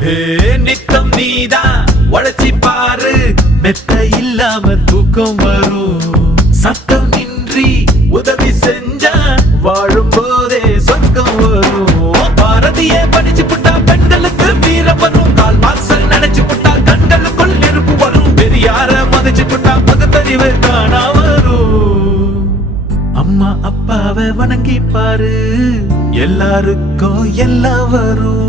நித்தம் நீதான் உழைச்சி பாரு, மெத்த இல்லாம தூக்கம் வரும். சத்தம் இன்றி உதவி செஞ்சா வாழும் போதே சொர்க்கம் வரும். பாரதியே படிச்சு புட்டா பெண்களுக்கு வீரம் வரும். கால் மார்க்ஸ் நினைச்சு புட்டா கண்களுக்குள் நெருப்பு வரும். பெரியார மதிச்சு புட்டா பகுத்தறிவு காணா வரும். அம்மா அப்பாவை வணங்கி பாரு, எல்லாருக்கும் எல்லாம் வரும்.